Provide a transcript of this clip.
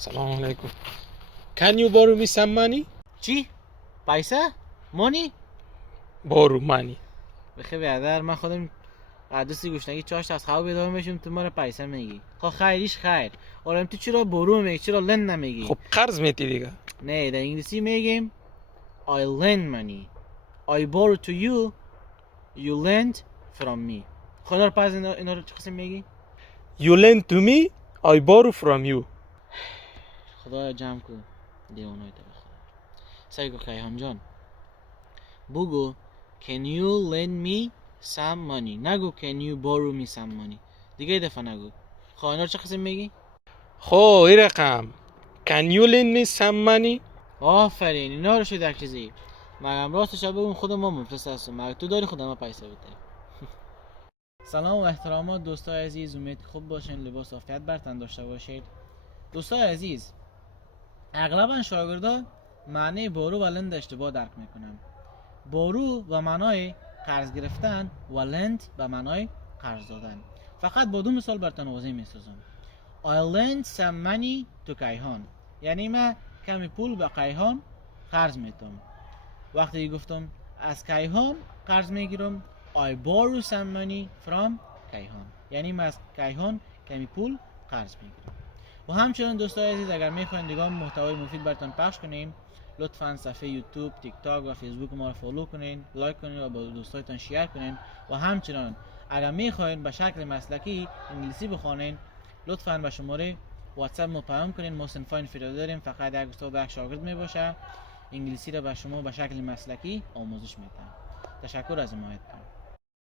سلام علیکم. Can you borrow me some money? چی؟ پیسه؟ مانی؟ borrow money. بخی بیادر من خودم عدوسی گوشنگی چاش از خواب بیدار میشم تو ما رو پیسه میگی. خب خیریش خیر. آرام تو چرا برو میگی؟ چرا لند نمیگی؟ خب قرض میتی دیگه. نه در انگلیسی میگیم I lend money. I borrow to you. You lend from me. خدا رو پس اینا رو چه قسم میگی؟ You lend to me, I borrow from you. خدا جمع کو دیوانای تو بخدا. سعی کو کیهان جان بگو can you lend me some money نگو can you borrow me some money دیگه دفعه نگو خب اینا رو چه قسم میگی؟ خب این رقم. Can you lend me some money? آفرین اینا رو شد یک چیزی مگم راستش بگم خود ما مفلس هستم مگه تو داری خود ما پیسه بده سلام و احترامات دوستای عزیز امید که خوب باشین لباس عافیت برتن داشته باشید دوستای عزیز اغلبا شاگردا معنی بارو و لند اشتباه درک میکنن بارو و معنای قرض گرفتن و لند به معنای قرض دادن فقط با دو مثال براتون واضح میسازم I lend some money to کیهان یعنی من کمی پول به کیهان قرض میتم وقتی گفتم از کیهان قرض میگیرم I borrow some money from کیهان یعنی من از کیهان کمی پول قرض میگیرم و همچنین دوستای عزیز اگر میخواین دیگه محتوای مفید براتون پخش کنیم لطفاً صفحه یوتیوب، تیک تاک و فیسبوک ما رو فالو کنین، لایک کنین و با دوستایتون شیر کنین و همچنین اگر میخواین به شکل مسلکی انگلیسی بخونین لطفاً به شماره واتساپ ما پیام کنین ما صنفای انفرادی داریم فقط یک استاد و یک شاگرد میباشه انگلیسی را به شما به شکل مسلکی آموزش میدن تشکر از حمایتتان